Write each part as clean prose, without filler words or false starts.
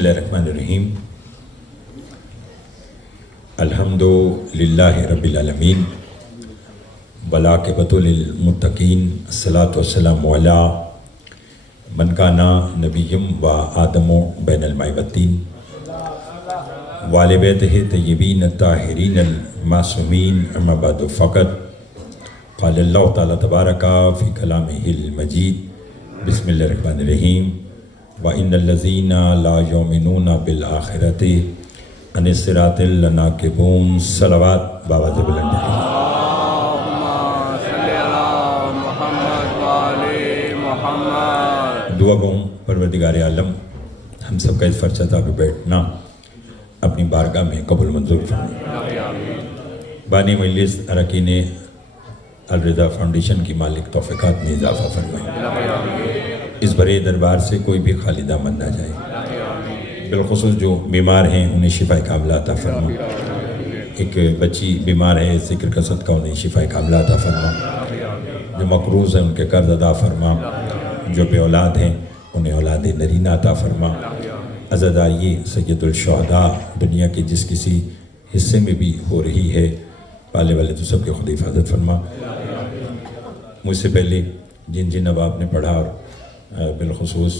Bismillahirrahmanirrahim. Alhamdulillahi Rabbil Alameen. Walaqibatu lil muttaqeen. Assalatu wassalamu ala man kana nabiyyun wa adamu bainal ma'i wattin. Wa ali baytihi tayyibin at-tahirin al-ma'sumin. Amma ba'du faqat qala Allah ta'ala tabaraka fi kalamihil majid. Bismillahirrahmanirrahim. wa innal lazina la yu'minuna bil akhirati anis siratil lanakibun. salawat بآواز بلند. دعا گو پروردگار عالم ہم سب کا اس فرشتہ پہ بیٹھنا اپنی بارگاہ میں قبول منظور فرمائے. بانی مجلس اراکین الرضا فاؤنڈیشن کی مالک توفیقات میں اضافہ فرمائے. اس بڑے دربار سے کوئی بھی خالی دامن نہ جائے. بالخصوص جو بیمار ہیں انہیں شفا کاملہ عطا فرما. ایک بچی بیمار ہے، ذکر کا صدقہ انہیں شفا کاملہ عطا فرما. جو مقروض ہیں ان کے قرض ادا فرما. جو بے اولاد ہیں انہیں اولاد نرینہ عطا فرما. عزاداری سید الشہداء دنیا کے جس کسی حصے میں بھی ہو رہی ہے، پالے والے تو سب کے خود حفاظت فرما. مجھ سے پہلے جن جن اب آپ نے پڑھا، اور بالخصوص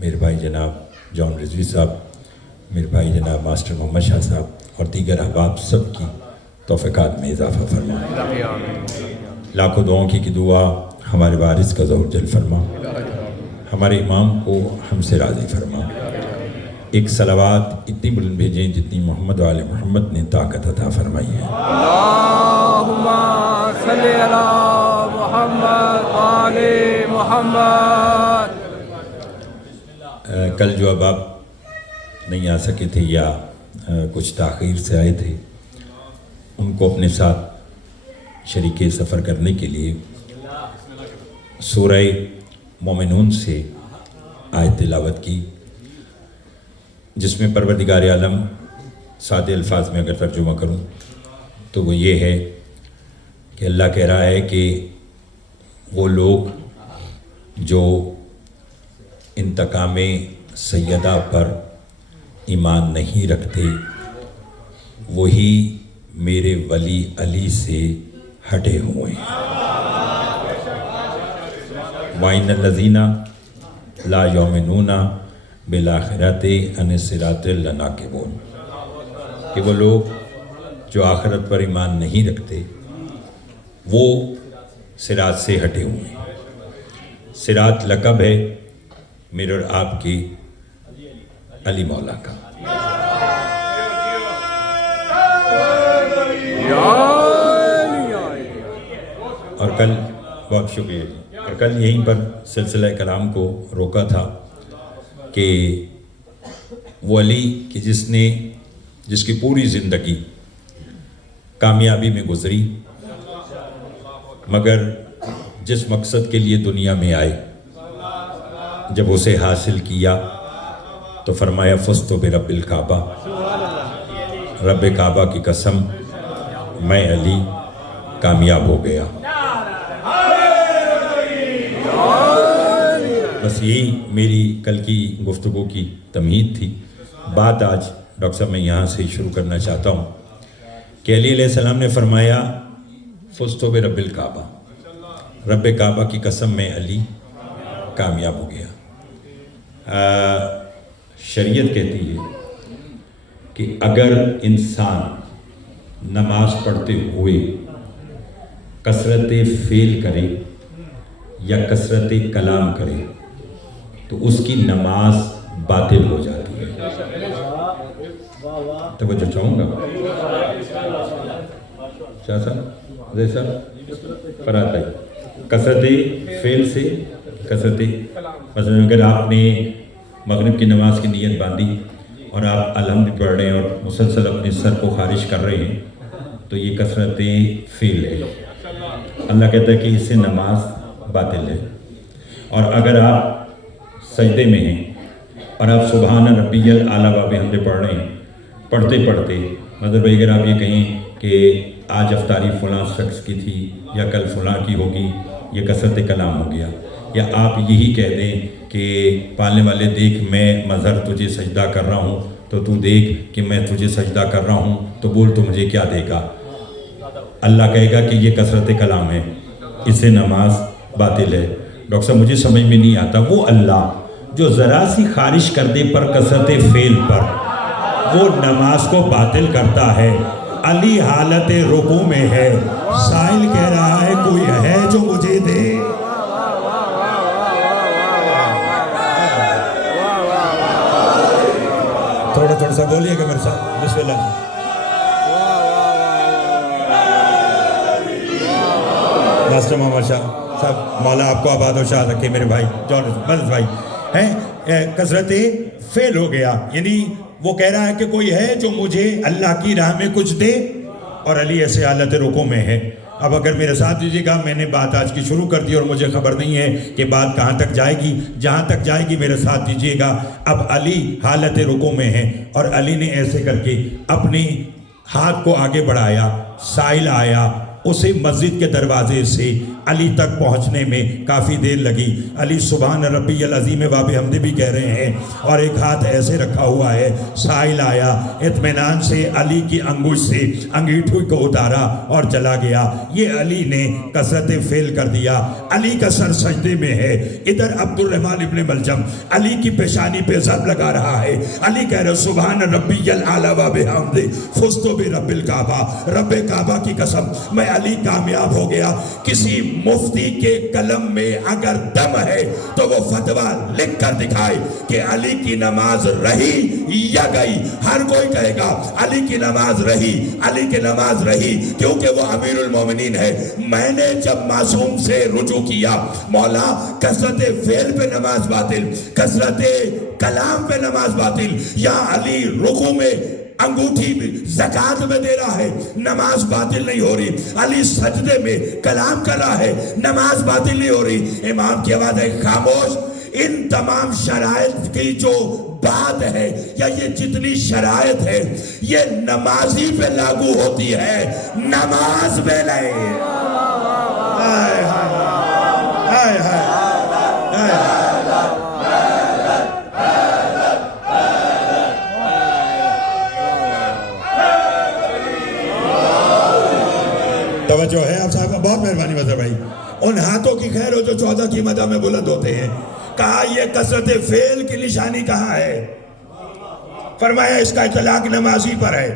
میرے بھائی جناب جان رضوی صاحب، میرے بھائی جناب ماسٹر محمد شاہ صاحب اور دیگر احباب، سب کی توفیقات میں اضافہ فرما. لاکھوں دعاؤں کی دعا ہمارے وارث کا ظہور جل فرما. ہمارے امام کو ہم سے راضی فرما. ایک صلوات اتنی بلند بھیجیں جتنی محمد و آل محمد نے طاقت عطا فرمائی ہے. اللہم صلی علی محمد و آل محمد. کل جو اب آپ نہیں آ سکے تھے یا کچھ تاخیر سے آئے تھے، ان کو اپنے ساتھ شریک سفر کرنے کے لیے سورہ مومنون سے آیت تلاوت کی، جس میں پروردگار عالم سادے الفاظ میں اگر ترجمہ کروں تو وہ یہ ہے کہ اللہ کہہ رہا ہے کہ وہ لوگ جو انتقام سیدہ پر ایمان نہیں رکھتے، وہی میرے ولی علی سے ہٹے ہوئے ہیں. وَإِنَّ الَّذِينَ لَا يُؤْمِنُونَ بِالْآخِرَةِ عَنِ الصِّرَاطِ لَنَاكِبُونَ. کہ وہ لوگ جو آخرت پر ایمان نہیں رکھتے وہ صراط سے ہٹے ہوئے ہیں. صراط لقب ہے میرے اور آپ کی علی مولا کا. اور کل بہت شکریہ جی. اور کل یہیں پر سلسلہ کلام کو روکا تھا کہ وہ علی کہ جس کی پوری زندگی کامیابی میں گزری، مگر جس مقصد کے لیے دنیا میں آئے جب اسے حاصل کیا تو فرمایا فزت برب الکعبہ، رب کعبہ کی قسم میں علی کامیاب ہو گیا. بس یہی میری کل کی گفتگو کی تمہید تھی. بات آج ڈاکٹر صاحب میں یہاں سے شروع کرنا چاہتا ہوں کہ علی علیہ السلام نے فرمایا فزت برب الکعبہ، رب کعبہ کی قسم میں علی کامیاب ہو گیا. شریعت کہتی ہے کہ اگر انسان نماز پڑھتے ہوئے کثرت فعل کرے یا کثرت کلام کرے تو اس کی نماز باطل ہو جاتی ہے. توجہ چاہوں گا شاہ صاحب رضا صاحب فرات ہے. کثرت فعل سے کثرت، مثلا اگر آپ نے مغرب کی نماز کی نیت باندھی اور آپ الحمد پڑھ رہے ہیں اور مسلسل اپنے سر کو خارج کر رہے ہیں تو یہ کثرت فعل ہے. اللہ کہتا ہے کہ اس سے نماز باطل ہے. اور اگر آپ سجدے میں ہیں اور آپ سبحان ربی الاعلیٰ و بحمدہ پڑھ رہے ہیں، پڑھتے پڑھتے مطلب اگر آپ یہ کہیں کہ آج افطاری فلاں شخص کی تھی یا کل فلاں کی ہوگی، یہ کثرت کلام ہو گیا. یا آپ یہی کہہ دیں کہ پالنے والے دیکھ میں مظہر تجھے سجدہ کر رہا ہوں تو تو دیکھ کہ میں تجھے سجدہ کر رہا ہوں تو بول تو مجھے کیا دے گا؟ اللہ کہے گا کہ یہ کثرت کلام ہے، اس سے نماز باطل ہے۔ ڈاکٹر صاحب مجھے سمجھ میں نہیں آتا، وہ اللہ جو ذرا سی خارش کر دے پر کثرت فعل پر وہ نماز کو باطل کرتا ہے۔ علی حالت رکوع میں ہے، سائل کہہ رہا ہے کوئی ہے جو مجھے دے۔ تھوڑا سا بولیے گا میرے ساتھ، بسم اللہ۔ ماسٹر محمد شاہ صاحب، مولا آپ کو آباد و شاد رکھے میرے بھائی جان مدد بھائی ہیں۔ کثرت فعل ہو گیا، یعنی وہ کہہ رہا ہے کہ کوئی ہے جو مجھے اللہ کی راہ میں کچھ دے، اور علی ایسے حالت رکوع میں ہے۔ اب اگر میرے ساتھ دیجیے گا، میں نے بات آج کی شروع کر دی اور مجھے خبر نہیں ہے کہ بات کہاں تک جائے گی، جہاں تک جائے گی میرے ساتھ دیجیے گا۔ اب علی حالت رکوع میں ہے اور علی نے ایسے کر کے اپنے ہاتھ کو آگے بڑھایا، سائل آیا، اسے مسجد کے دروازے سے علی تک پہنچنے میں کافی دیر لگی۔ علی سبحان ربی العظیم و بحمدہ بھی کہہ رہے ہیں اور ایک ہاتھ ایسے رکھا ہوا ہے۔ سائل آیا، اطمینان سے علی کی انگوش سے انگیٹھی کو اتارا اور چلا گیا۔ یہ علی نے کثرت فعل کر دیا۔ علی کا سر سجدے میں ہے، ادھر عبد الرحمن ابن ملجم علی کی پیشانی پہ ضرب لگا رہا ہے۔ علی کہہ رہے سبحان ربی الاعلی و بحمدہ فزت برب الکعبہ، رب کعبہ کی قسم میں علی کامیاب ہو گیا۔ کسی مفتی کے قلم میں اگر دم ہے تو وہ فتویٰ لکھ کر دکھائے کہ علی کی نماز رہی یا گئی۔ ہر کوئی کہے گا علی کی نماز رہی، علی کی نماز رہی، کیونکہ وہ امیر المومنین ہے۔ میں نے جب معصوم سے رجوع کیا، مولا کثرت فعل پہ نماز باطل، کثرت کلام پہ نماز باطل، یا علی رکوع میں انگوٹھی زکات میں دے رہا ہے، نماز باطل نہیں ہو رہی۔ علی سجدے میں کلام کر رہا ہے، نماز باطل نہیں ہو رہی۔ امام کی آواز ہے خاموش۔ ان تمام شرائط کی جو بات ہے یا یہ جتنی شرائط ہے یہ نمازی پہ لاگو ہوتی ہے، نماز پہ نہیں۔ ہائے ہائے ہائے ہائے۔ توجہ ہے آپ صاحب کا، بہت مہربانی مظہر بھائی۔ ان ہاتھوں کی خیر ہو جو 14 کی مدح میں بلند ہوتے ہیں۔ کہا یہ کثرت فعل کی نشانی کہاں ہے؟ فرمایا اس کا اطلاق نمازی پر ہے۔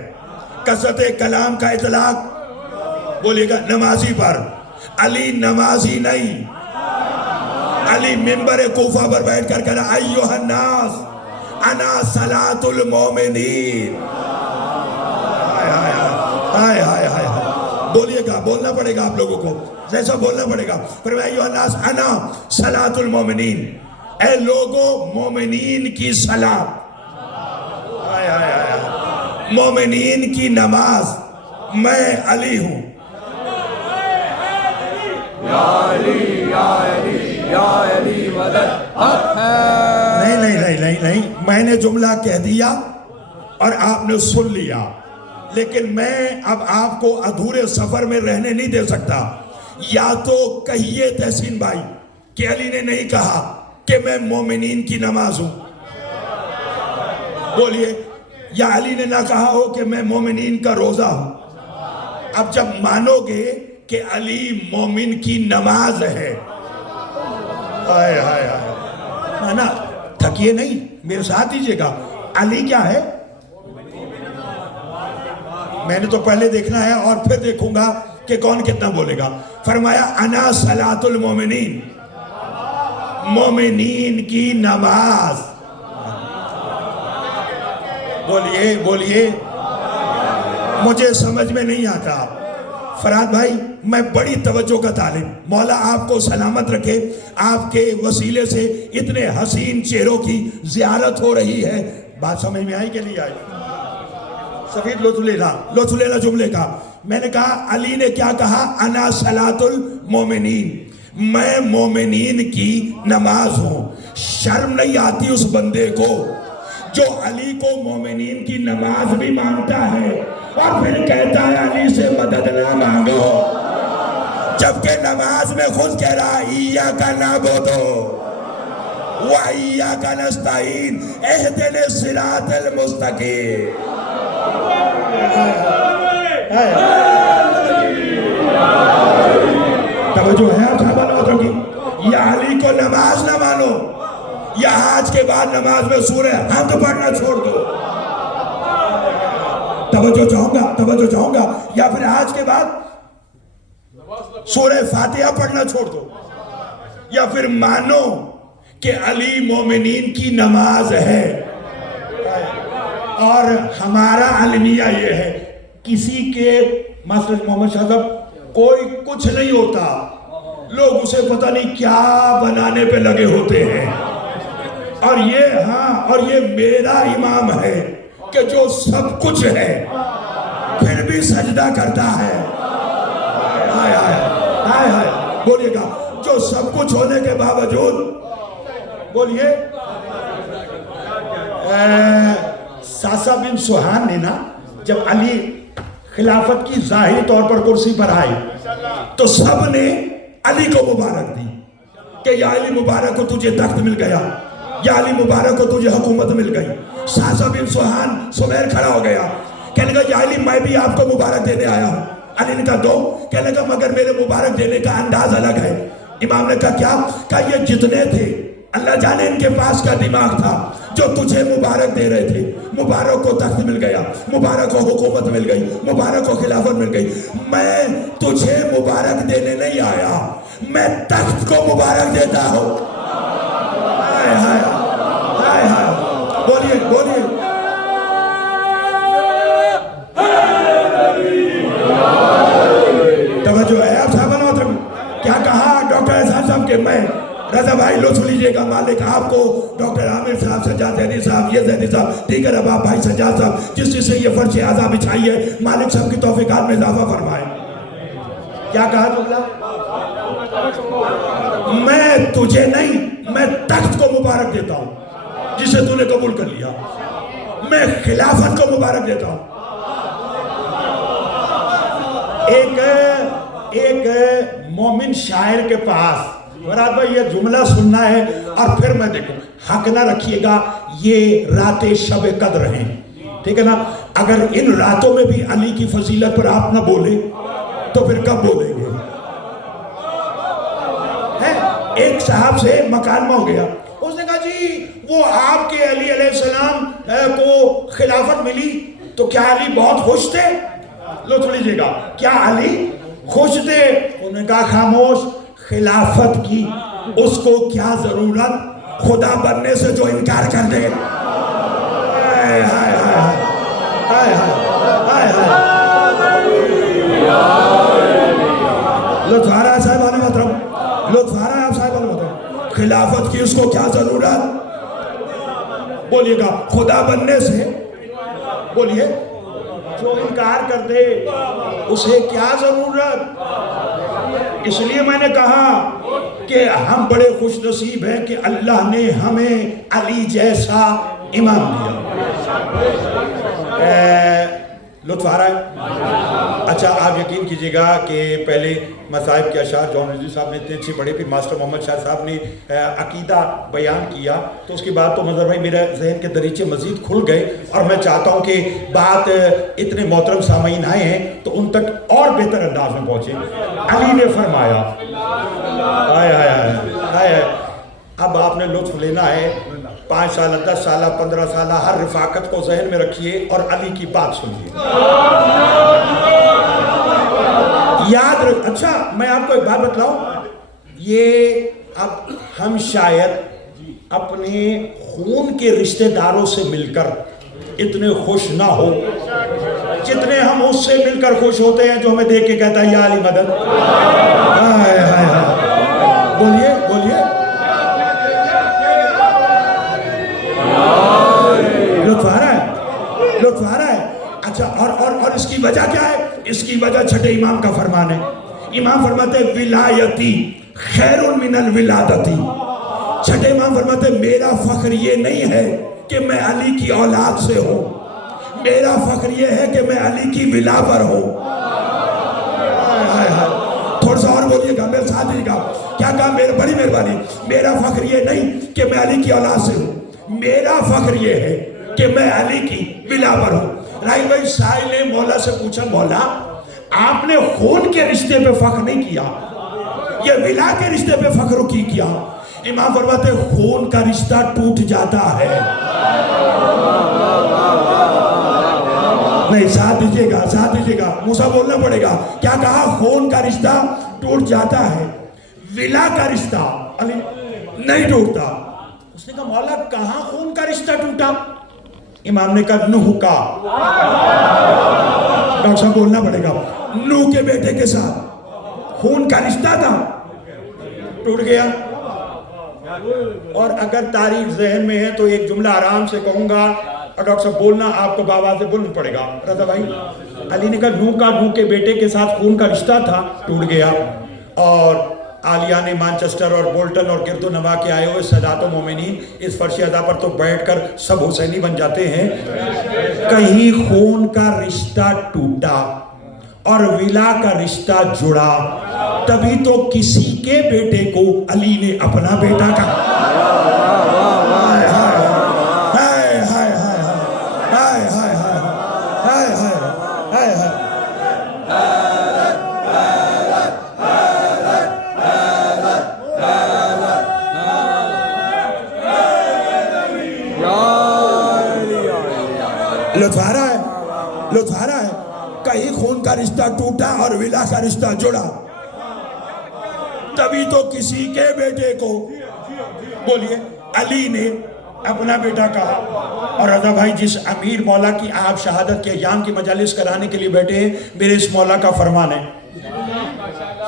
کثرت کلام کا اطلاق بولیے گا نمازی پر۔ علی نمازی نہیں، علی منبر کوفہ پر بیٹھ کر کہا ایھا الناس انا صلاۃ المومنین۔ ہائے ہائے ہائے، بولیے گا، بولنا پڑے گا آپ لوگوں کو، جیسا بولنا پڑے گا۔ فرمایا ایھا الناس انا صلاۃ المومنین، اے لوگوں مومنین کی صلاۃ، مومنین کی نماز میں علی ہوں۔ یا علی یا علی یا علی مدد حق ہے۔ نہیں، میں نے جملہ کہہ دیا اور آپ نے سن لیا، لیکن میں اب آپ کو ادھورے سفر میں رہنے نہیں دے سکتا۔ یا تو کہیے تحسین بھائی کہ علی نے نہیں کہا کہ میں مومنین کی نماز ہوں، بولیے، یا علی نے نہ کہا ہو کہ میں مومنین کا روزہ ہوں۔ اب جب مانو گے کہ علی مومن کی نماز ہے، ہائے ہائے ہائے، نا تھکیے نہیں، میرے ساتھ دیجئے گا، علی کیا ہے؟ میں نے تو پہلے دیکھنا ہے اور پھر دیکھوں گا کہ کون کتنا بولے گا۔ فرمایا انا صلاۃ المومنین، مومنین کی نماز۔ بولیے، مجھے سمجھ میں نہیں آتا۔ فراد بھائی میں بڑی توجہ کا طالب، مولا آپ کو سلامت رکھے، آپ کے وسیلے سے اتنے حسین چہروں کی زیارت ہو رہی ہے۔ بات سمجھ میں آئی کہ نہیں آئی؟ سفید لطف لینا جملے کا۔ میں نے کہا علی نے کیا کہا؟ انا صلاۃ المومنین، میں مومنین کی نماز ہوں۔ شرم نہیں آتی اس بندے کو جو علی کو مومنین کی نماز بھی مانتا ہے اور پھر کہتا ہے علی سے مدد نہ مانگو۔ جبکہ نماز میں خود کہہ رہا ایاک نعبد و ایاک نستعین اہدنا الصراط المستقیم. توجہ ہے آپ صاحبہ کی؟ یا علی کو نماز نہ مانو یا آج کے بعد نماز میں سورہ حمد پڑھنا چھوڑ دو. توجہ چاہوں گا یا پھر آج کے بعد سورہ فاتحہ پڑھنا چھوڑ دو یا پھر مانو کہ علی مومنین کی نماز ہے. اور ہمارا المیہ یہ ہے کسی کے ماسٹر محمد شاہ صاحب کوئی کچھ نہیں ہوتا, لوگ اسے پتہ نہیں کیا بنانے پہ لگے ہوتے ہیں. اور یہ میرا امام ہے کہ جو سب کچھ ہے پھر بھی سجدہ کرتا ہے. بولیے گا جو سب کچھ ہونے کے باوجود, بولیے. ساسا بن سوہان نے نا جب علی خلافت کی ظاہری طور پر کرسی پر آئی تو سب نے علی کو مبارک دی کہ یا علی مبارک کو تجھے تخت مل گیا, یا علی مبارک کو تجھے حکومت مل گئی. ساسا بن سوہان سمیر کھڑا ہو گیا, کہنے لگا یا علی میں بھی آپ کو مبارک دینے آیا ہوں. علی نے کہا دو. کہنے لگا مگر میرے مبارک دینے کا انداز الگ ہے. امام نے کہا کیا؟ کہا یہ جتنے تھے اللہ جانے ان کے پاس کا دماغ تھا جو تجھے مبارک دے رہے تھے. مبارک کو تخت مل گیا, مبارک کو حکومت مل گئی, مبارک کو خلافت مل گئی. میں تجھے مبارک دینے نہیں آیا, میں تخت کو مبارک دیتا ہوں. بولیے توجہ ہے آپ صاحب محترم. کیا کہا ڈاکٹر احسان صاحب کہ میں رضا بھائی لطف لیجئے گا, مالک آپ کو ڈاکٹر عامر صاحب, سجاد زیدی صاحب, یہ زیدی صاحب, دیگر اباب بھائی سجاد صاحب جس سے یہ فرش اعضا بچھائی ہے, مالک صاحب کی توفیقات میں اضافہ فرمائے. کیا کہا جملہ؟ میں تجھے نہیں, میں تخت کو مبارک دیتا ہوں جسے تو نے قبول کر لیا, میں خلافت کو مبارک دیتا ہوں. ایک مومن شاعر کے پاس, مراد بھائی یہ جملہ سننا ہے اور پھر میں دیکھوں, حق نہ رکھیے گا یہ راتیں شب قدر ہیں, ٹھیک ہے نا. اگر ان راتوں میں بھی علی کی فضیلت پر آپ نہ بولے تو پھر کب بولیں گے؟ ایک صاحب سے مکالمہ ہو گیا, اس نے کہا جی وہ آپ کے علی علیہ السلام کو خلافت ملی تو کیا علی بہت خوش تھے؟ لطف لیجئے گا, کیا علی خوش تھے؟ انہوں نے کہا خاموش, خلافت کی اس کو کیا ضرورت خدا بننے سے جو انکار کر دے. لطف آ رہا ہے صاحبان محترم, لطف آ رہا ہے آپ صاحبان محترم. خلافت کی اس کو کیا ضرورت, بولیے گا خدا بننے سے, بولیے جو انکار کر دے اسے کیا ضرورت. اس لیے میں نے کہا کہ ہم بڑے خوش نصیب ہیں کہ اللہ نے ہمیں علی جیسا امام دیا. لطف آ رہا ہے؟ اچھا آپ یقین کیجئے گا کہ پہلے مصائب کے اشعار جون رضوی صاحب نے اتنے اچھے پڑھے, پھر ماسٹر محمد شاہ صاحب نے عقیدہ بیان کیا, تو اس کے بعد تو مظہر بھائی میرے ذہن کے دریچے مزید کھل گئے اور میں چاہتا ہوں کہ بات اتنے محترم سامعین آئے ہیں تو ان تک اور بہتر انداز میں پہنچے. علی نے فرمایا, اب آپ نے لطف لینا ہے, 5 سالہ 10 سالہ 15 سالہ ہر رفاقت کو ذہن میں رکھیے اور علی کی بات سنیے. یاد رکھ, اچھا میں آپ کو ایک بات بتلاؤں, یہ اب ہم شاید اپنے خون کے رشتہ داروں سے مل کر اتنے خوش نہ ہو جتنے ہم اس سے مل کر خوش ہوتے ہیں جو ہمیں دیکھ کے کہتا ہے یا علی مدد. بولیے لطف آ رہا ہے. اچھا اور اس کی وجہ کیا ہے؟ اس کی وجہ چھٹے امام کا فرمان ہے. امام فرماتے ہیں ولایتی خیر من الولادتی. چھٹے امام فرماتے ہیں میرا فخر یہ نہیں ہے کہ میں علی کی اولاد سے ہوں, میرا فخر یہ ہے کہ میں علی کی ولا پر ہوں. تھوڑا سا اور بولیے گا، میرے ساتھ دیجیے گا. کیا کہا؟ میرے بڑی مہربانی، میرا فخر یہ نہیں کہ میں علی کی اولاد سے ہوں، میرا فخر یہ ہے کہ میں علی کی ولا پر ہوں. راہیل بھائی سائل نے مولا سے پوچھا، مولا آپ نے خون کے رشتے پہ فخر نہیں کیا، یہ ولا کے رشتے پہ فخر کی کیا؟ امام فرماتے خون کا رشتہ ٹوٹ جاتا ہے. نہیں، ساتھ دیجئے گا، ساتھ دیجئے گا، موسیٰ بولنا پڑے گا. کیا کہا؟ خون کا رشتہ ٹوٹ جاتا ہے، ولا کا رشتہ علی نہیں ٹوٹتا. اس نے کہا مولا کہاں خون کا رشتہ ٹوٹا؟ امام نے کہا نوح کا. ڈاکٹر صاحب بولنا پڑے گا. نوح کے بیٹے کے ساتھ خون کا رشتہ تھا، ٹوٹ گیا. اور اگر تاریخ ذہن میں ہے تو ایک جملہ آرام سے کہوں گا، اور ڈاکٹر صاحب بولنا آپ کو بآواز سے بولنا پڑے گا. رضا بھائی، علی نے کہا نوح کے بیٹے کے ساتھ خون کا رشتہ تھا، ٹوٹ گیا. اور عالیہ نے مانچسٹر اور بولٹن اور گرد و نواح کے آئے ہوئے سادات و مومنین اس فرش ادا پر تو بیٹھ کر سب حسینی بن جاتے ہیں. کہیں خون کا رشتہ ٹوٹا اور ولا کا رشتہ جڑا، تبھی تو کسی کے بیٹے کو علی نے اپنا بیٹا کہا. لطف آ رہا ہے، لطف آ رہا ہے. کہیں خون کا رشتہ ٹوٹا اور ولا کا رشتہ جڑا، تبھی تو کسی کے بیٹے کو، بولیے، علی نے اپنا بیٹا کہا. اور رضا بھائی، جس امیر مولا کی آپ شہادت کے ایام کی مجالس کرانے کے لیے بیٹھے ہیں، میرے اس مولا کا فرمان ہے.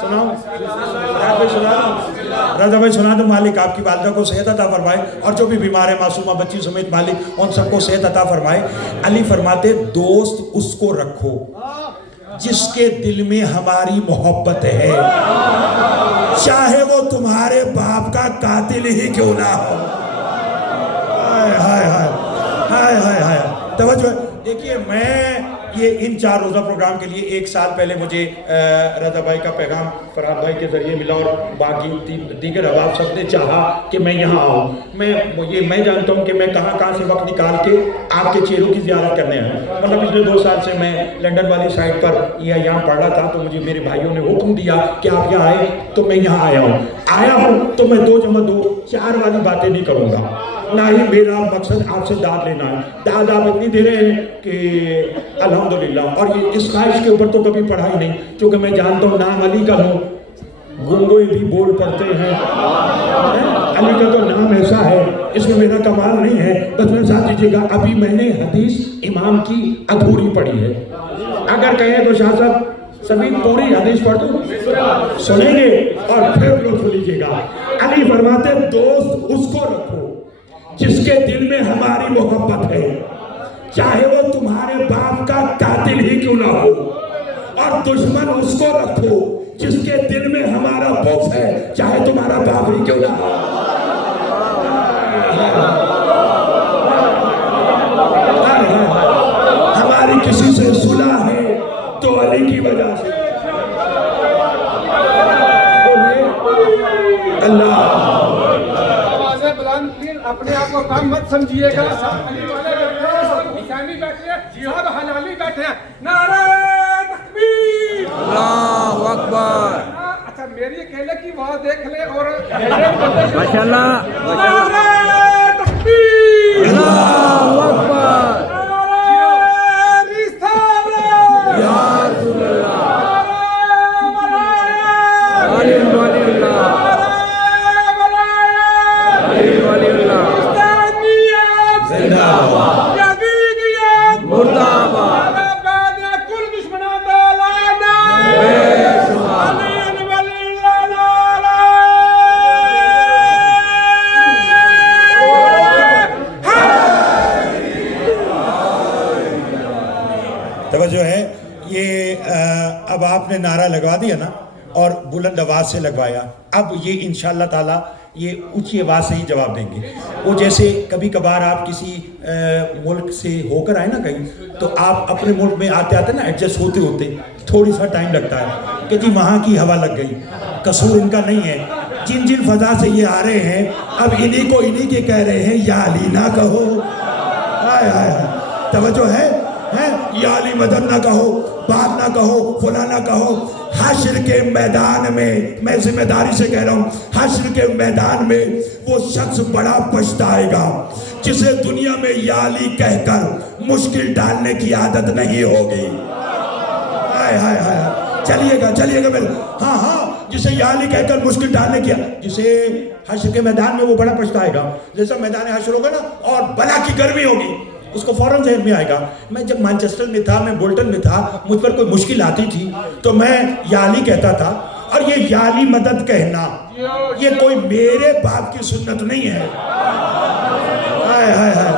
سناؤ رضا بھائی، سنا دو. مالک آپ کی والدہ کو صحت عطا فرمائے، اور جو بھی بیمار ہے معصومہ بچی سمیت مالک ان سب کو صحت عطا فرمائے. علی فرماتے دوست اس کو رکھو جس کے دل میں ہماری محبت ہے، چاہے وہ تمہارے باپ کا قاتل ہی کیوں نہ ہو. ہائے ہائے ہائے ہائے ہائے. توجہ دیکھیے، میں یہ ان 4 روزہ پروگرام کے لیے 1 سال پہلے مجھے رضا بھائی کا پیغام فرحان بھائی کے ذریعے ملا، اور باقی دیگر احباب سب نے چاہا کہ میں یہاں آؤں. میں جانتا ہوں کہ میں کہاں سے وقت نکال کے آپ کے چہروں کی زیارت کرنے آیا ہوں. مطلب پچھلے 2 سال سے میں لنڈن والی سائٹ پر یہ ایام پڑھ رہا تھا، تو مجھے میرے بھائیوں نے حکم دیا کہ آپ یہاں آئے، تو میں یہاں آیا ہوں. تو میں 2 + 2 4 والی باتیں نہیں کروں گا، نہ ہی میرا مقصد آپ سے داد لینا ہے. داد آپ اتنی دے رہے ہیں کہ الحمدللہ. اور یہ اس خواہش کے اوپر تو کبھی پڑھائی نہیں، کیونکہ میں جانتا ہوں نام علی کا ہوں، گنگوئے بھی بول پڑتے ہیں. علی کا تو نام ایسا ہے، اس میں میرا کمال نہیں ہے. بس میں ساتھ دیجیے گا، ابھی میں نے حدیث امام کی ادھوری پڑھی ہے. اگر کہیں تو شاہ صاحب سبھی پوری حدیث پڑھ دوں، سنیں گے اور پھر لطف لیجیے گا. علی فرماتے دوست اس کو رکھو جس کے دل میں ہماری محبت ہے، چاہے وہ تمہارے باپ کا قاتل ہی کیوں نہ ہو. اور دشمن اس کو رکھو جس کے دل میں ہمارا بغض ہے، چاہے تمہارا باپ ہی کیوں نہ ہو. ہماری کسی سے صلح ہے تو علی کی وجہ سے. اللہ اپنے آپ کو کام مت سمجھیے گا. علی والے بیٹھے ہیں، حسینی بیٹھے ہیں، جہاد حلالی بیٹھے ہیں. نعرہ تکبیر، اللہ اکبر. اچھا میری کہنے کی بات دیکھ لیں اور ماشاءاللہ. نعرہ تکبیر، اللہ اکبر. نعرہ رسالت، یا رسول اللہ. علی ولی اللہ، توجہ ہے. یہ اب آپ نے نعرہ لگوا دیا نا، اور بلند آواز سے لگوایا. اب یہ انشاءاللہ تعالی یہ اونچی آواز سے ہی جواب دیں گے. وہ جیسے کبھی کبھار آپ کسی ملک سے ہو کر آئے نا کہیں, تو آپ اپنے ملک میں آتے آتے نا ایڈجسٹ ہوتے ہوتے تھوڑی سا ٹائم لگتا ہے کہ جی وہاں کی ہوا لگ گئی. قصور ان کا نہیں ہے. جن جن فضا سے یہ آ رہے ہیں اب انہی کو انہی کے کہہ رہے ہیں یا علی نہ کہو. ہائے ہائے ہائے, توجہ ہے, یا علی مدد نہ کہو, بات نہ کہو, فلاں نہ کہو. حشر کے میدان میں ذمہ داری سے کہہ رہا ہوں, حشر کے میدان میں وہ شخص بڑا پچھتائے گا جسے دنیا میں یا علی کہہ کر مشکل ڈالنے کی عادت نہیں ہوگی. ہائے ہائے ہائے, چلیے گا میرے, ہاں جسے یا علی کہہ کر مشکل ڈالنے کی, جسے حشر کے میدان میں وہ بڑا پچھتائے گا. جیسا میدان حشر ہوگا نا اور بلا کی گرمی ہوگی, اس کو فوراً ذہن میں آئے گا, میں جب مانچسٹر میں تھا, میں بولٹن میں تھا, مجھ پر کوئی مشکل آتی تھی تو میں یا علی کہتا تھا. اور یہ یا علی مدد کہنا یہ کوئی میرے باپ کی سنت نہیں ہے. ہائے ہائے ہائے,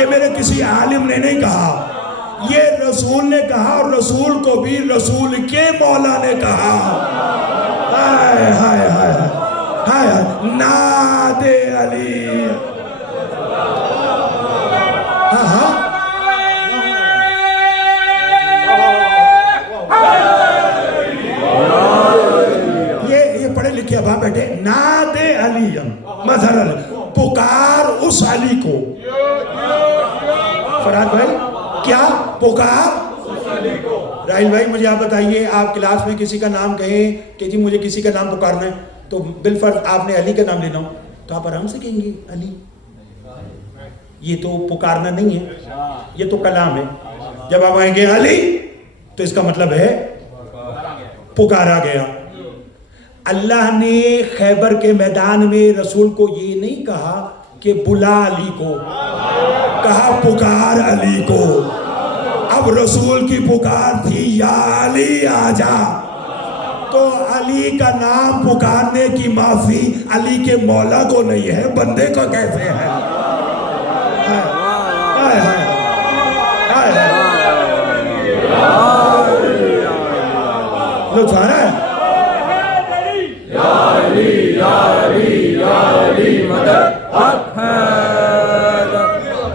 یہ میرے کسی عالم نے نہیں کہا, یہ رسول نے کہا, اور رسول کو بھی رسول کے مولا نے کہا. ہائے ہائے ہائے ہائے, ناد علی. یہ پڑھے لکھے ابا بیٹھے, ناد علی مظہر علی, پکار اس علی کو. فراد بھائی کیا پکار راہیل بھائی مجھے آپ بتائیے, آپ کلاس میں کسی کا نام کہیں کہ جی مجھے کسی کا نام پکارنا ہے, تو بالفرض آپ نے علی کا نام لینا ہو تو آپ آرام سے کہیں گے علی. یہ تو پکارنا نہیں ہے, یہ تو کلام ہے. جب آپ آئیں گے علی تو اس کا مطلب ہے پکارا گیا. اللہ نے خیبر کے میدان میں رسول کو یہ نہیں کہا کہ بلا علی کو, کہا پکار علی کو. اب رسول کی پکار تھی یا علی آجا, تو علی کا نام پکارنے کی معافی علی کے مولا کو نہیں ہے, بندے کو کیسے ہے. لطف آ رہا ہے,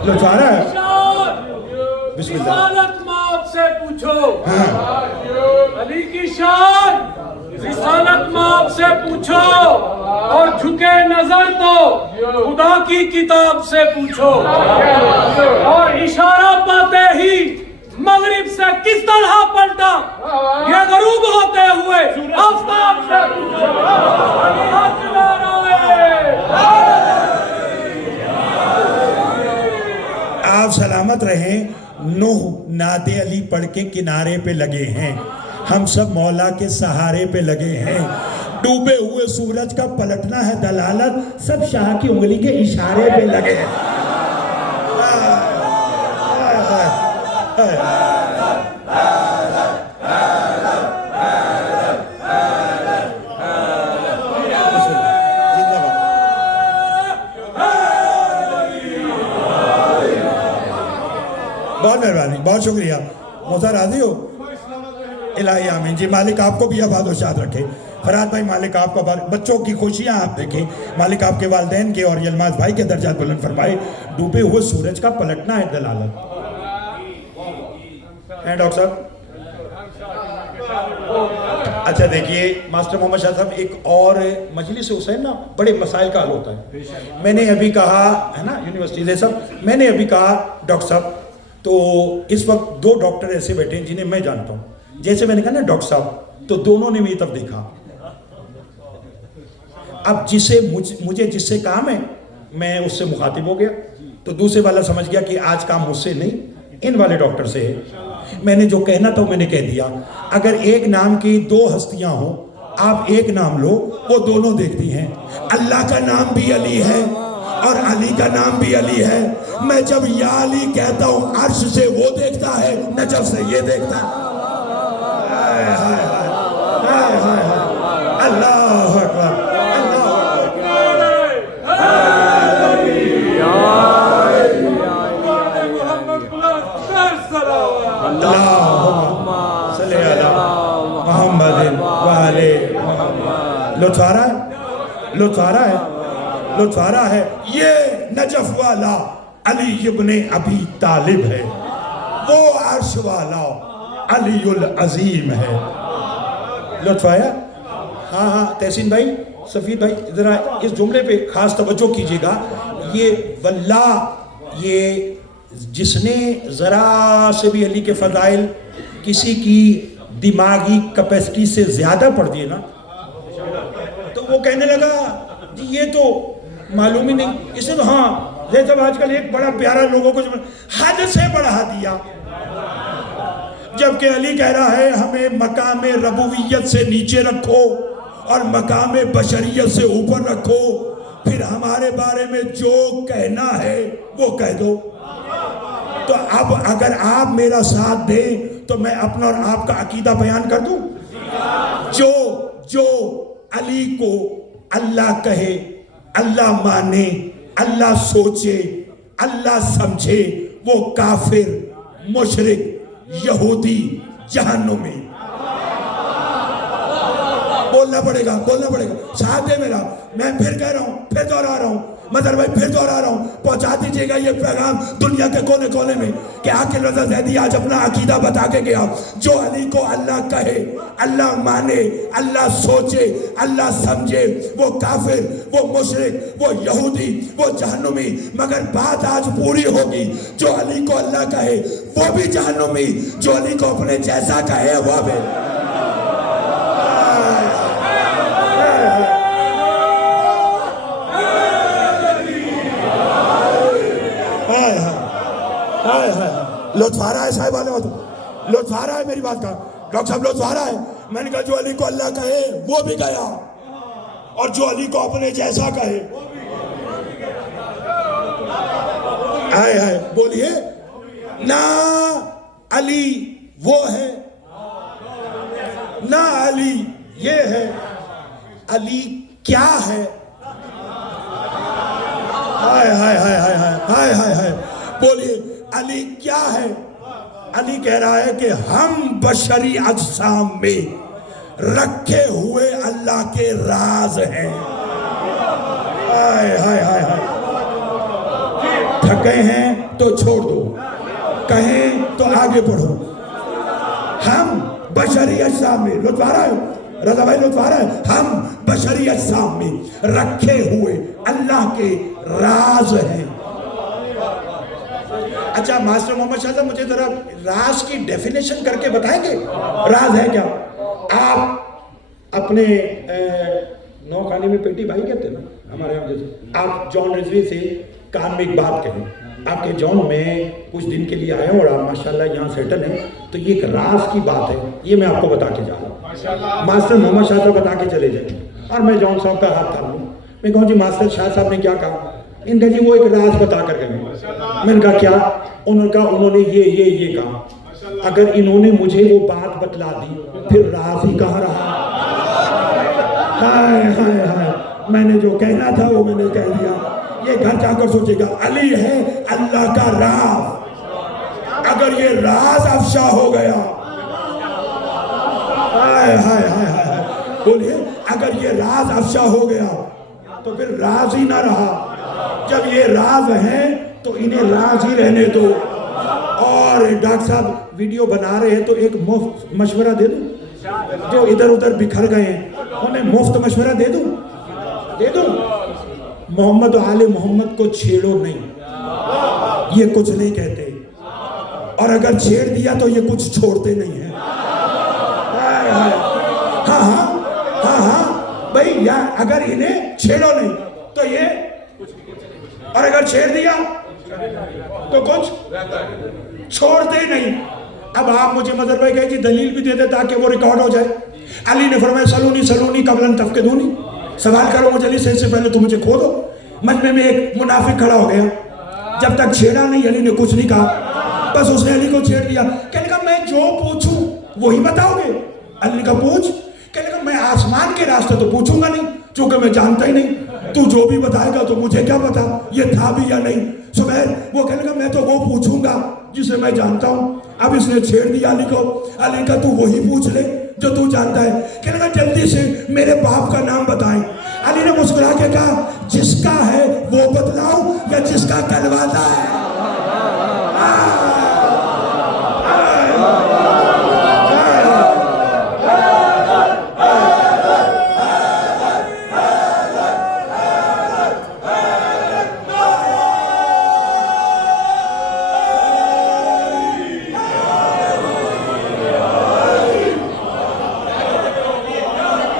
لطف آ رہا ہے. بسم اللہ. رسالت ماں سے پوچھو, علی کی شان رسالت ماں سے پوچھو, اور جھکے نظر تو خدا کی کتاب سے پوچھو. اور اشارہ پاتے ہی مغرب سے کس طرح پلٹا یہ غروب ہوتے ہوئے آفتاب سے پوچھو. آپ سلامت رہیں. نوح ناد علی پڑھ کے کنارے پہ لگے ہیں, ہم سب مولا کے سہارے پہ لگے ہیں. ڈوبے ہوئے سورج کا پلٹنا ہے دلالت, سب شاہ کی انگلی کے اشارے پہ لگے ہیں. بہت مہربانی, بہت شکریہ. موسیٰ راضی ہو؟ الہی آمین. جی مالک آپ کو بھی آباد و شاد رکھے. فراد بھائی مالک آپ کو بچوں کی خوشیاں آپ دیکھیں, مالک آپ کے والدین کے اور یلماز بھائی کے درجات بلند فرمائے. ڈوبے ہوئے سورج کا پلٹنا ہے دلالت. ڈاکٹر صاحب اچھا دیکھیے, ماسٹر محمد شاہ صاحب ایک اور مجلس حسین نا بڑے مسائل کا حل ہوتا ہے. میں نے ابھی کہا ہے نا یونیورسٹی سے سب, میں نے ابھی کہا ڈاکٹر صاحب, تو اس وقت دو ڈاکٹر ایسے بیٹھے ہیں جنہیں میں جانتا ہوں. جیسے میں نے کہا نا ڈاکٹر صاحب, تو دونوں نے میری طرف دیکھا. اب مجھے جس سے کام ہے میں اس سے مخاطب ہو گیا, تو دوسرے والا سمجھ گیا کہ آج کام مجھ سے نہیں ان والے ڈاکٹر سے ہے. میں نے جو کہنا تھا میں نے کہہ دیا. اگر ایک نام کی دو ہستیاں ہوں, آپ ایک نام لو, وہ دونوں دیکھتی ہیں. اللہ کا نام بھی علی ہے اور علی کا نام بھی علی ہے. میں جب یا علی کہتا ہوں عرش سے وہ دیکھتا ہے, نجف سے یہ دیکھتا ہے. اللہ اکبر, لطف آ رہا ہے, لطف آ رہا ہے. لطف آ رہا ہے. یہ نجف والا علی ابن ابی طالب ہے, وہ عرش والا علی العظیم ہے. لطف آیا؟ ہاں ہاں تحسین بھائی, سفید بھائی, ذرا اس جملے پہ خاص توجہ کیجئے گا. یہ واللہ, یہ جس نے ذرا سے بھی علی کے فضائل کسی کی دماغی کیپیسٹی سے زیادہ پڑھ دیے نا, تو وہ کہنے لگا جی یہ تو معلوم ہی نہیں, اس نے تو ہاں یہ سب آج کل ایک بڑا پیارا لوگوں کو حد سے بڑھا دیا. جبکہ علی کہہ رہا ہے ہمیں مقام ربویت سے نیچے رکھو اور مقام بشریت سے اوپر رکھو, پھر ہمارے بارے میں جو کہنا ہے وہ کہہ دو. تو اب اگر آپ میرا ساتھ دیں تو میں اپنا اور آپ کا عقیدہ بیان کر دوں. جو علی کو اللہ کہے, اللہ مانے, اللہ سوچے, اللہ سمجھے, وہ کافر, مشرک, یہودی, جہنمی. بولنا پڑے گا, ساتھ دے میرا. میں پھر کہہ رہا ہوں, پھر دوہرا رہا ہوں, مظہر بھائی پھر دوہرا رہا ہوں, پہنچا دیجئے گا یہ پیغام دنیا کے کونے کونے میں کہ عاقل رضا زیدی آج اپنا عقیدہ بتا کے گیا. جو علی کو اللہ کہے, اللہ مانے, اللہ سوچے, اللہ سمجھے, وہ کافر, وہ مشرک, وہ یہودی, وہ جہنمی. مگر بات آج پوری ہوگی, جو علی کو اللہ کہے وہ بھی جہنمی, جو علی کو اپنے جیسا کہے وہ بھی. لطف آ رہا ہے صاحب والے, لطف آ رہا ہے میری بات کا ڈاکٹر صاحب, لطف آ رہا ہے. میں نے کہا جو علی کو اللہ کہے وہ بھی گیا, اور جو علی کو اپنے جیسا کہے. آئے آئے بولیے نہ علی وہ ہے, نہ علی یہ ہے, علی کیا ہے. ہائے ہائے ہائے ہائے ہائے ہائے ہائے بولیے علی کیا ہے. علی کہہ رہا ہے کہ ہم بشری اجسام میں رکھے ہوئے اللہ کے راز ہیں. ہائے ہائے ہائے ہائے. تھکے ہیں تو چھوڑ دو, کہیں تو آگے بڑھو. ہم بشری اجسام میں, لطف آ رہا ہے رضا بھائی, لطف آ رہا ہے, ہم بشری اجسام میں رکھے ہوئے اللہ کے راز ہیں. اچھا ماسٹر محمد شاہ صاحب, مجھے ذرا راز کی ڈیفینیشن کر کے بتائیں گے راز ہے کیا؟ آپ اپنے نو خانے میں پیٹی بھائی کہتے ہیں نا ہمارے یہاں جیسے, آپ جان رضوی سے کان میں ایک بات کہیں, آپ کے جان میں کچھ دن کے لیے آئے ہیں اور آپ ماشاءاللہ یہاں سیٹل ہیں, تو یہ ایک راز کی بات ہے, یہ میں آپ کو بتا کے جا رہا ہوں. ماسٹر محمد شاہ صاحب بتا کے چلے جائیں, اور میں جان صاحب کا ہاتھ تھاموں. میں کہوں جی ماسٹر شاہ صاحب نے کیا کہا؟ ان کا جی وہ ایک راز بتا کر گئے. میں نے کہا کیا؟ انہوں نے کہا انہوں نے یہ کہا. اگر انہوں نے مجھے وہ بات بتلا دی پھر راز ہی کہاں رہا. ہائے ہائے ہائے, میں نے جو کہنا تھا وہ میں نے کہہ دیا. یہ گھر جا کر سوچے گا, علی ہے اللہ کا راز. اگر یہ راز افشا ہو گیا, ہائے ہائے ہائے ہائے بولیے, اگر یہ راز افشا ہو گیا تو پھر راز ہی نہ رہا. جب یہ راز ہیں تو انہیں راز ہی رہنے دو. اور ڈاکٹر صاحب ویڈیو بنا رہے ہیں تو ایک مفت مشورہ دے دوں, جو ادھر ادھر بکھر گئے ہیں انہیں مفت مشورہ دے دوں. محمد و آل محمد کو چھیڑو نہیں, یہ کچھ نہیں کہتے, اور اگر چھیڑ دیا تو یہ کچھ چھوڑتے نہیں ہیں. ہاں ہاں ہاں ہاں بھائی, یا اگر انہیں چھیڑو نہیں تو یہ, اور اگر چھیڑ دیا تو کچھ چھوڑتے ہی نہیں. اب آپ مجھے مظہر بھائی کہیں جی دلیل بھی دے دے تاکہ وہ ریکارڈ ہو جائے. علی نے فرمایا سلونی قبل ان تفقدونی, سوال کرو مجھے علی سے پہلے تو مجھے کھو دو. مجمع میں ایک منافق کھڑا ہو گیا, جب تک چھیڑا نہیں علی نے کچھ نہیں کہا, بس اس نے علی کو چھیڑ دیا. کہنے لگا میں جو پوچھوں وہی بتاؤ گے. علی نے کہا پوچھ. کہنے لگا میں آسمان کے راستے تو پوچھوں گا نہیں چونکہ میں جانتا ہی نہیں, تو جو بھی بتائے گا تو مجھے کیا پتا یہ تھا بھی یا نہیں. زبیر وہ کہنے لگا میں تو وہ پوچھوں گا جسے میں جانتا ہوں. اب اس نے چھیڑ دیا علی کو. علی کا تو وہی پوچھ لے جو تو جانتا ہے. کہنے لگا جلدی سے میرے باپ کا نام بتائیں. علی نے مسکرا کے کہا جس کا ہے وہ بتلاؤں یا جس کا کہلواتا ہے.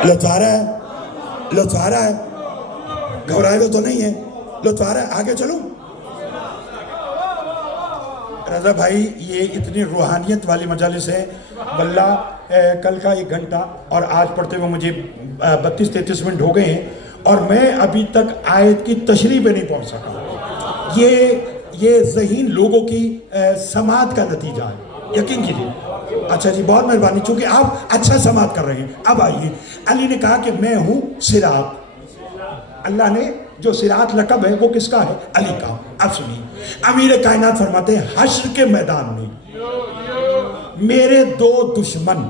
لطف آ رہا ہے, لطف آ رہا ہے, گھبرائے ہوئے تو نہیں ہے, لطف آ رہا ہے. آگے چلوں. رضا بھائی یہ اتنی روحانیت والی مجالس ہے واللہ. کل کا 1 گھنٹہ اور آج پڑھتے ہوئے مجھے 32-33 منٹ ہو گئے ہیں اور میں ابھی تک آیت کی تشریح پہ نہیں پہنچ سکا. یہ ذہین لوگوں کی سماعت کا نتیجہ ہے, یقین کیجیے. اچھا جی بہت مہربانی, چونکہ آپ اچھا سماعت کر رہے ہیں. اب آئیے, علی نے کہا کہ میں ہوں صراط. اللہ نے جو صراط لقب ہے وہ کس کا ہے؟ علی کا. اب سنیے, امیر کائنات فرماتے ہیں حشر کے میدان میں میرے 2 دشمن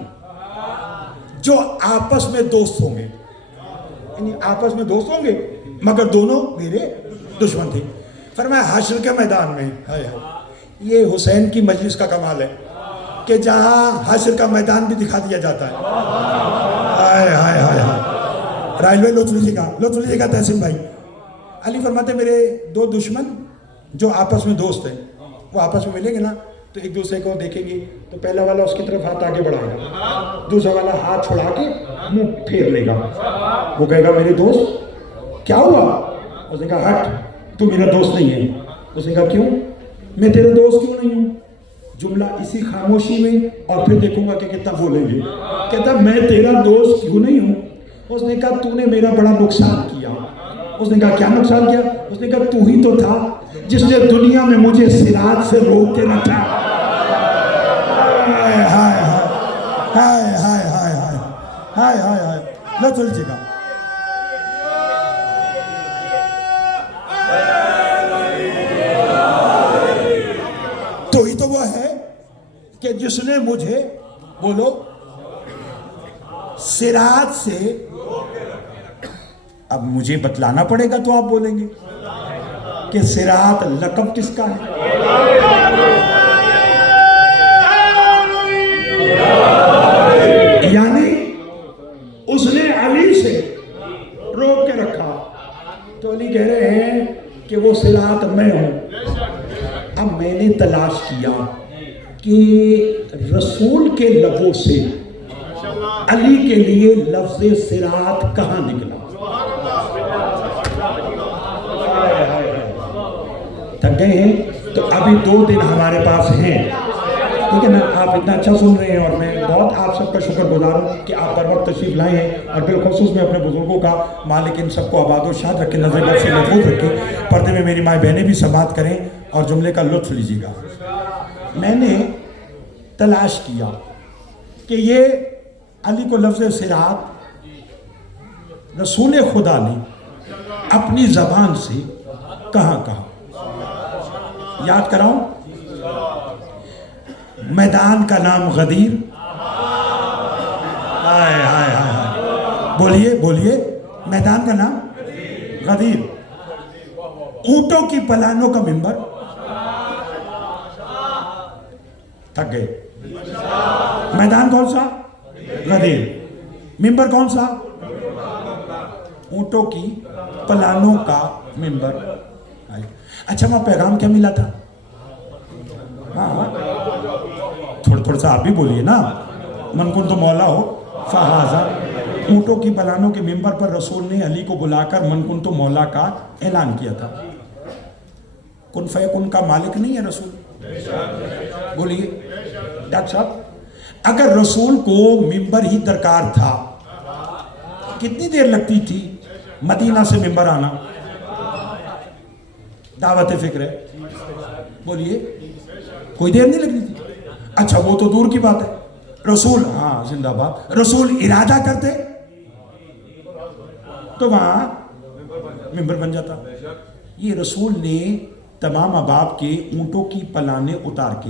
جو آپس میں دوست ہوں گے, یعنی آپس میں دوست ہوں گے مگر دونوں میرے دشمن تھے. فرمایا حشر کے میدان میں. یہ حسین کی مجلس کا کمال ہے کہ جہاں حشر کا میدان بھی دکھا دیا جاتا ہے. ہائے ہائے ہائے ہائے. رائل بھائی لطف لیجیے گا تحسین بھائی. علی فرماتے میرے 2 دشمن جو آپس میں دوست ہیں وہ آپس میں ملیں گے نا تو ایک دوسرے کو دیکھیں گے تو پہلا والا اس کی طرف ہاتھ آگے بڑھائے گا, دوسرا والا ہاتھ چھڑا کے منہ پھیر لے گا. وہ کہے گا میرے دوست کیا ہوا؟ اس نے کہا ہٹ, تو میرا دوست نہیں ہے. اس نے کہا کیوں؟ میں تیرا دوست کیوں نہیں ہوں؟ جملہ اسی خاموشی میں اور پھر دیکھوں گا کہ کتنا بولیں گے. کہتا میں تیرا دوست کیوں نہیں ہوں؟ اس نے کہا تو نے میرا بڑا نقصان کیا. اس نے کہا کیا نقصان کیا؟ اس نے کہا تو ہی تو تھا جس نے دنیا میں مجھے صراط سے روک کے رکھا. ہائے ہائے ہائے ہائے ہائے ہائے ہائے ہائے ہائے. لطف لیجیے گا. تو ہی تو وہ ہے کہ جس نے مجھے بولو صراط سے. اب مجھے بتلانا پڑے گا تو آپ بولیں گے کہ صراط لقب کس کا ہے. یعنی اس نے علی سے روک کے رکھا تو علی کہہ رہے ہیں کہ وہ صراط میں ہوں. اب میں نے تلاش کیا کہ رسول کے لبوں سے علی کے لیے لفظ صراط کہاں نکلا. تھک گئے ہیں تو ابھی 2 دن ہمارے پاس ہیں, ٹھیک ہے نا. آپ اتنا اچھا سن رہے ہیں اور میں بہت آپ سب کا شکر گزار ہوں کہ آپ پر وقت تشریف لائے ہیں اور بالخصوص میں اپنے بزرگوں کا مالک ان سب کو آباد و شاد رکھے, نظر بد سے محفوظ رکھے. پردے میں میری مائیں بہنیں بھی سماعت کریں اور جملے کا لطف لیجیے گا. میں نے تلاش کیا کہ یہ علی کو لفظ صراط رسول خدا نے اپنی زبان سے کہاں کہا. یاد کراؤں, میدان کا نام غدیر. ہائے ہائے ہائے, بولیے بولیے, میدان کا نام غدیر. اونٹوں کی پلانوں کا منبر. تھک گئے. میدان کون سا؟ غدیر. منبر کون سا؟ اونٹوں کی پلانوں کا منبر. اچھا وہاں پیغام کیا ملا تھا؟ ہاں تھوڑا سا آپ بھی بولیے نا. من کن تو مولا ہو فہذا. اونٹوں کی پلانوں کے منبر پر رسول نے علی کو بلا کر من کن تو مولا کا اعلان کیا تھا. کن فیکن کا مالک نہیں ہے رسول. بولیے ڈاکٹر صاحب, اگر رسول کو منبر ہی درکار تھا کتنی دیر لگتی تھی مدینہ سے منبر آنا؟ دعوت فکر ہے, بولیے کوئی دیر نہیں لگتی تھی. اچھا وہ تو دور کی بات ہے. رسول, ہاں زندہ باد, رسول ارادہ کرتے تو وہاں منبر بن جاتا. یہ رسول نے تمام احباب کے اونٹوں کی پلانے اتار کے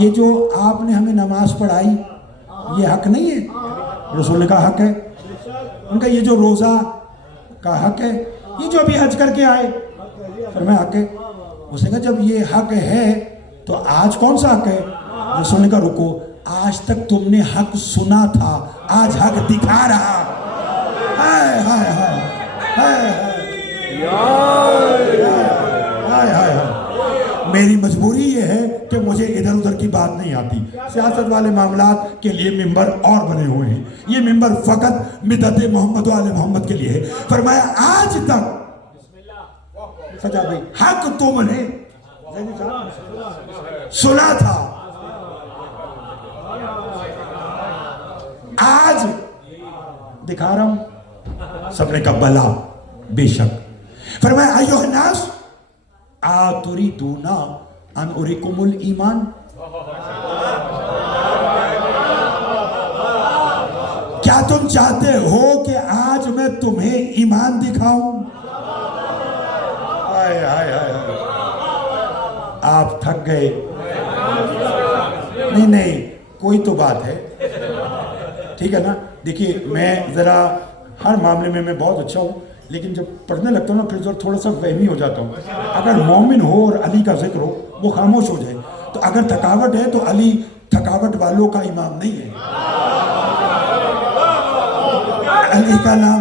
یہ جو آپ نے ہمیں نماز پڑھائی یہ حق نہیں ہے؟ رسول نے کہا حق ہے. ان کا یہ جو روزہ کا حق ہے, یہ جو ابھی حج کر کے آئے فرمایا حق ہے. اس نے کہا جب یہ حق ہے تو آج کون سا حق ہے؟ رسول نے کہا رکو, آج تک تم نے حق سنا تھا, آج حق دکھا رہا. ہائے ہائے ہائے ہائے ہائے ہائے. میری مجبوری یہ ہے کہ مجھے ادھر ادھر کی بات نہیں آتی. سیاست والے معاملات کے لیے ممبر اور بنے ہوئے ہیں, یہ ممبر فقط مدت محمد و آل محمد کے لیے ہے. فرمایا آج تک سجا بھائی حق تم نے سنا تھا, آج دکھا رہا ہوں. سب نے کہا بلا بے شک. فرمایا ایھا الناس اتریدون ان اریکم الایمان, کیا تم چاہتے ہو کہ آج میں تمہیں ایمان دکھاؤں؟ ہائے ہائے ہائے, آپ تھک گئے. نہیں کوئی تو بات ہے, ٹھیک ہے نا. دیکھیے میں ذرا ہر معاملے میں بہت اچھا ہوں, لیکن جب پڑھنے لگتا ہوں نا پھر تھوڑا سا وہمی ہو جاتا ہوں. اگر مومن ہو اور علی کا ذکر ہو وہ خاموش ہو جائے, تو اگر تھکاوٹ ہے تو علی تھکاوٹ والوں کا امام نہیں ہے. علی کا نام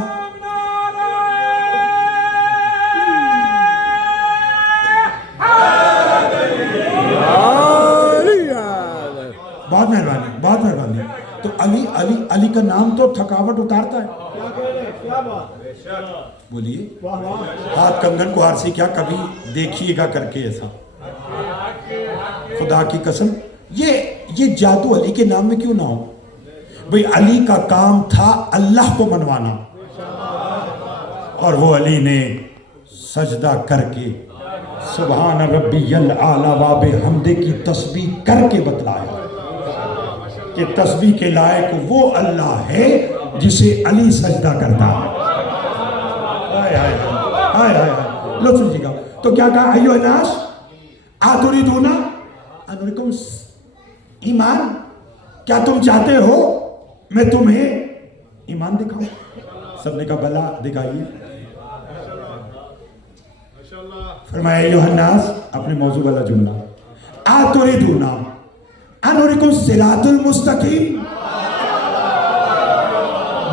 بہت مہربانی, بہت مہربانی. تو علی کا نام تو تھکاوٹ اتارتا ہے. بولیے ہاتھ کنگن کو آرسی کیا کبھی دیکھیے گا کر کے ایسا, خدا کی قسم. یہ جادو علی کے نام میں کیوں نہ ہو بھئی؟ علی کا کام تھا اللہ کو منوانا, اور وہ علی نے سجدہ کر کے سبحان ربی الاعلی و بحمدہ کی تسبیح کر کے بتلایا کہ تسبیح کے لائق وہ اللہ ہے جسے علی سجدہ کرتا ہے. لو سنجھے گا. تو کیا کہا ایھا الناس اتریدون ان اریکم ایمان, کیا تم چاہتے ہو میں تمہیں ایمان دکھاؤں؟ سب نے کہا بلا دکھائیے. فرمایا ایھا الناس, اپنے موضوع والا جملہ, اتریدون ان اریکم الصراط المستقیم.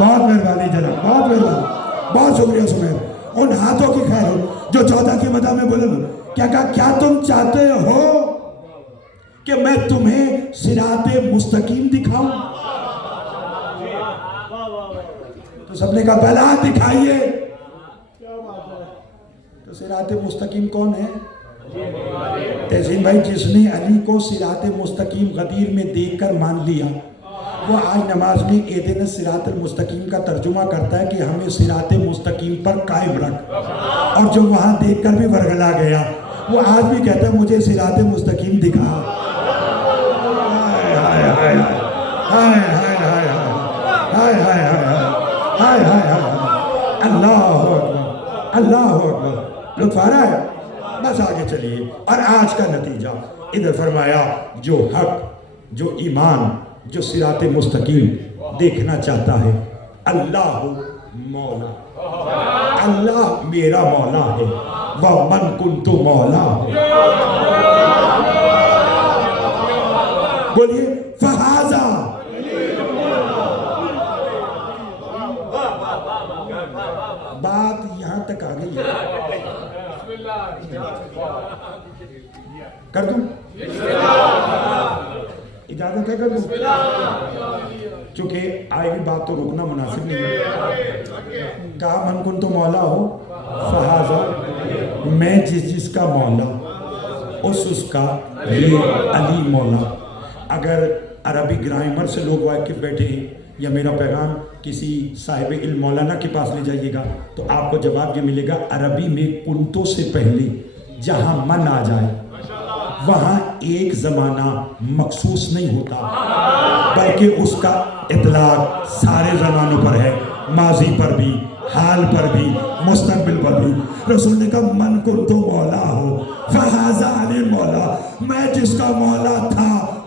بہت مہربانی جناب, بہت مہربانی, بہت شکریہ سمیر. ان ہاتھوں کی خیر ہو جو 14 کی مدح میں بولے. کیا کہا کیا تم چاہتے ہو کہ میں تمہیں صراط مستقیم دکھاؤں؟ تو سب نے کہا بلا دکھائیے. تو صراط مستقیم کون ہے؟ تحسین بھائی, جس نے علی کو صراط مستقیم غدیر میں دیکھ کر مان لیا وہ آج نماز میں اہدنا الصراط المستقیم کا ترجمہ کرتا ہے کہ ہمیں صراط مستقیم پر قائم رکھ, اور جو وہاں دیکھ کر بھی ورگلا گیا وہ آج بھی کہتا ہے مجھے صراط مستقیم دکھا. ہائے ہائے ہائے ہائے ہائے ہائے ہائے ہائے ہائے ہائے ہائے. اللہ اکبر, اللہ اکبر. لطف آ رہا ہے؟ بس آگے چلیے. اور آج کا نتیجہ ادھر فرمایا جو حق, جو ایمان, جو صراط مستقیم دیکھنا چاہتا ہے, اللہ مولا, اللہ میرا مولا ہے. وَمَنْ كُنْتُ مولا, بولیے فہذا. بات یہاں تک آ گئی ہے, کر دوں اجازت ہے؟ کر دوں, چونکہ آئی بھی بات تو رکنا مناسب نہیں ہے. کہا من کن تو مولا ہو فہذا, میں جس کا مولا اس کا یہ علی مولا. اگر عربی گرامر سے لوگ واقف بیٹھے ہیں یا میرا پیغام کسی صاحب علم مولانا کے پاس لے جائیے گا تو آپ کو جواب یہ ملے گا, عربی میں کنتو سے پہلے جہاں من آ جائے وہاں ایک زمانہ مخصوص نہیں ہوتا, بلکہ اس کا اطلاق سارے زمانوں پر ہے, ماضی پر بھی, حال پر بھی, مستقبل پر بھی. رسول نے کہا من کنتو مولا ہو فہذا علی مولا, میں جس کا مولا تھا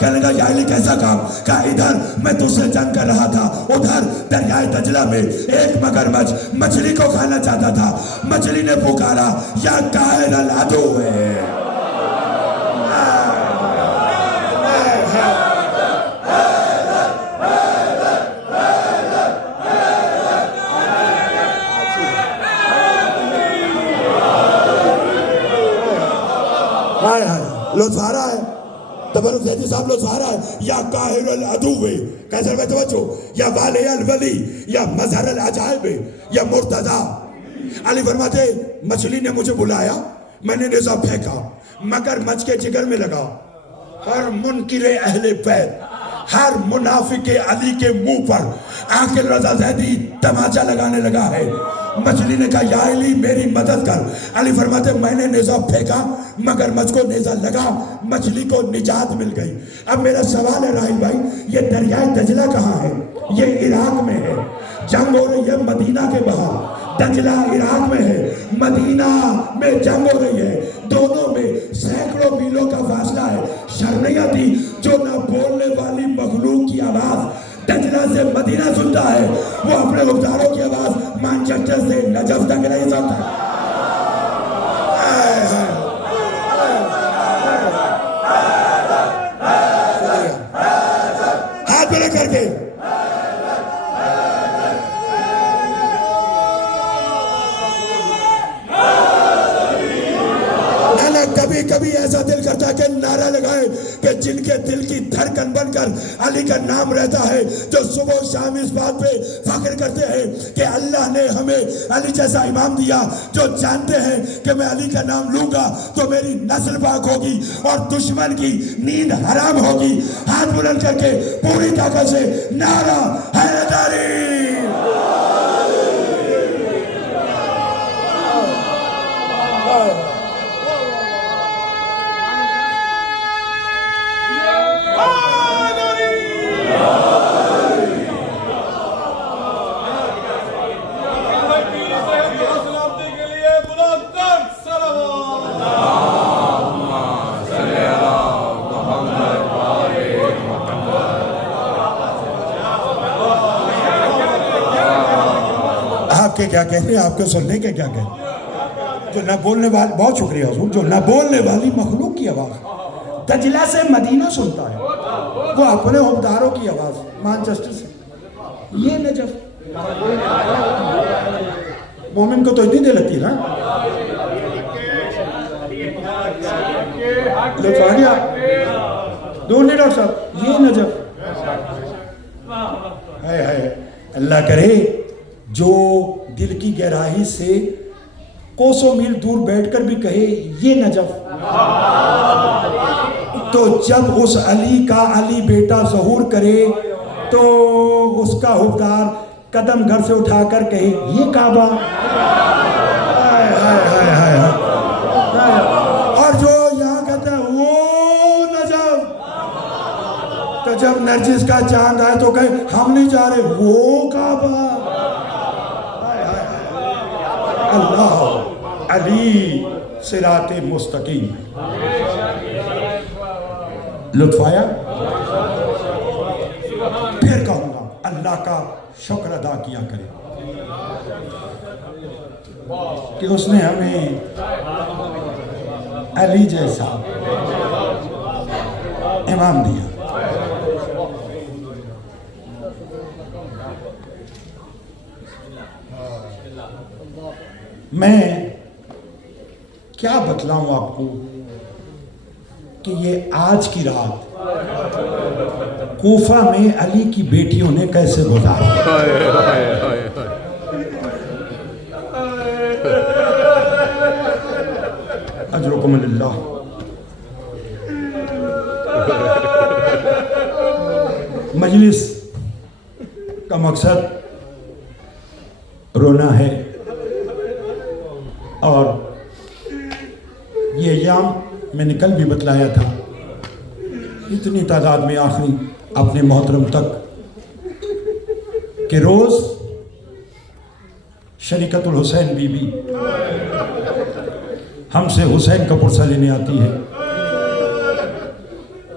کہنے لگا یا علی کیسا کام؟ کہا ادھر میں تجھ سے جنگ کر رہا تھا, ادھر دریائے دجلہ میں ایک مگرمچھ مچھلی کو کھانا چاہتا تھا. مچھلی نے پکارا یا قاہر العدو ہے. لطف آ رہا ہے؟ تبرک زیدی صاحب لطف آ رہا ہے. یا قاہر العدو کیسے میں توجہ, یا والی الولی, یا مظہر العجائب, یا مرتضی. علی فرماتے مچھلی نے مجھے بلایا, میں نے نیزہ پھینکا, مگر مچھ کے جگر میں لگا. ہر منکر اہل بیت, ہر منافق علی کے منہ پر عاقل رضا زیدی تماچا لگانے لگا ہے. مچھلی نے کہا یا علی میری مدد کر. علی فرماتے میں نے نیزہ پھینکا, مگر مچھ کو نیزہ لگا, مچھلی کو نجات مل گئی. اب میرا سوال ہے راہیل بھائی, یہ دریائے دجلہ کہاں ہے؟ یہ عراق میں ہے. جنگ ہو رہی ہے مدینہ کے باہر. دجلہ عراق میں ہے, مدینہ میں جنگ ہو رہی ہے. دونوں میں سینکڑوں میلوں کا فاصلہ ہے. شرنیاں تھی جو نہ بولنے والی مخلوق کی آواز دجلہ سے مدینہ سنتا ہے, وہ اپنے غباروں کی آواز مانچسٹر سے نجف تک نہیں سنتا. ہاتھ بڑے کر کے کبھی کبھی ایسا دل کرتا ہے کہ نعرہ لگائے کہ جن کے دل کی دھڑکن بن کر علی کا نام رہتا ہے, جو صبح و شام اس بات پہ فخر کرتے ہیں کہ اللہ نے ہمیں علی جیسا امام دیا, جو جانتے ہیں کہ میں علی کا نام لوں گا تو میری نسل پاک ہوگی اور دشمن کی نیند حرام ہوگی. ہاتھ بلند کر کے پوری طاقت سے نعرہ حیدری. آپ کے کیا کہتے ہیں, آپ کے سننے کے کیا کہتے ہیں؟ جو نہ بولنے والی, بہت شکریہ حضور, جو نہ بولنے والی مخلوق کی آواز دجلہ سے مدینہ سنتا ہے, وہ اپنے حکمداروں کی آواز مانچسٹر سے. یہ نجف مومن کو تو اتنی دیر لگتی نا. لطفانیہ دور نہیں ڈاکٹر صاحب, یہ نجف ہے. اللہ کرے جو دل کی گہرائی سے کوسوں میل دور بیٹھ کر بھی کہے یہ نجف, تو جب اس علی کا علی بیٹا ظہور کرے تو اس کا حکمدار قدم گھر سے اٹھا کر کہے یہ کعبہ. اور جو یہاں کہتا ہے وہ نجف, تو جب نرجس کا چاند آئے تو کہے ہم نہیں جا رہے وہ کعبہ. اللہ علی صراط مستقیم. لطف آیا؟ پھر کہوں گا اللہ کا شکر ادا کیا کرے کہ اس نے ہمیں علی جیسا امام دیا. میں کیا بتلاؤں آپ کو کہ یہ آج کی رات کوفہ میں علی کی بیٹیوں نے کیسے گزارا. اجرکم اللہ. مجلس کا مقصد رونا ہے, اور یہ ایام میں نے کل بھی بتلایا تھا, اتنی تعداد میں آخری اپنے محترم تک کہ روز شریکت الحسین بی بی ہم سے حسین کا پرسہ لینے آتی ہے.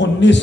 19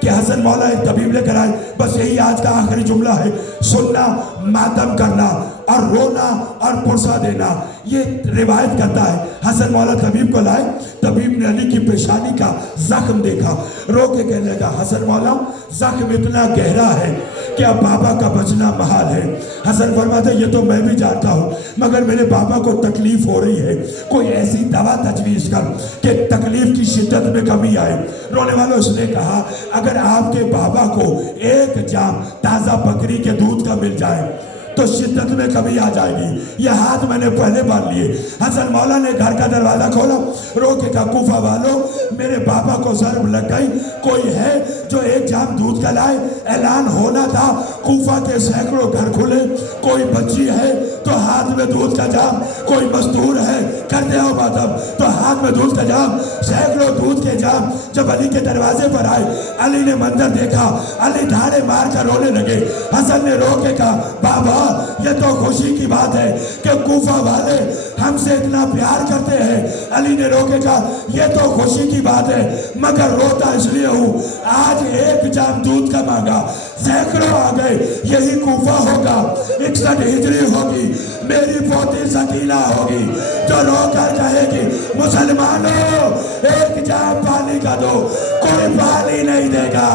کہ حسن مولا ایک طبیب لے کر آئے. بس یہی آج کا آخری جملہ ہے. سننا، ماتم کرنا اور رونا اور پرسہ دینا. یہ روایت کرتا ہے حسن مولا طبیب کو لائے. طبیب نے علی کی پیشانی کا زخم دیکھا, رو کے کہنے لگا حسن مولا زخم اتنا گہرا ہے کہ اب بابا کا بچنا محال ہے. حسن فرماتا ہے یہ تو میں بھی جانتا ہوں, مگر میرے بابا کو تکلیف ہو رہی ہے, کوئی ایسی دوا تجویز کر کہ تکلیف کی شدت میں کمی آئے. رونے والوں اس نے کہا اگر آپ کے بابا کو ایک جام تازہ بکری کے دودھ کا مل جائے تو شدت میں کمی آ جائے گی. یہ ہاتھ میں نے پہلے باندھ لیے. حسن مولا نے گھر کا دروازہ کھولا, رو کے کہا کوفہ والوں میرے بابا کو ضرب لگ گئی, کوئی ہے جو ایک جام دودھ کا لائے. اعلان ہونا تھا, کوفہ کے سینکڑوں گھر کھلے. کوئی بچی ہے تو ہاتھ میں دودھ کا جام, کوئی مزدور ہے کرتے ہو ماتم تو ہاتھ میں دودھ کا جام, سینکڑوں دودھ کے جام. جب علی کے دروازے پر آئے, علی نے منظر دیکھا, علی دھاڑے مار کر رونے لگے. حسن نے رو کے کہا بابا یہ تو خوشی کی بات ہے کہ کوفہ والے ہم سے اتنا پیار کرتے ہیں. علی نے رو کے کہا یہ تو خوشی کی بات ہے, مگر روتا اس لیے ہوں آج ایک جام دودھ کا مانگا, سینکڑوں آ گئے. یہی کوفہ ہوگا, 61 ہجری ہوگی, میری پوتی سکینہ ہوگی جو رو کر کہے گی مسلمانوں ایک جام پانی کا دو. کوئی پانی نہیں دے گا,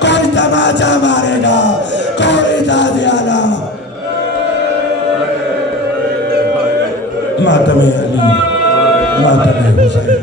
کوئی تماچا مارے گا, کوئی دادیانہ. ماتم علی, ماتم حسین.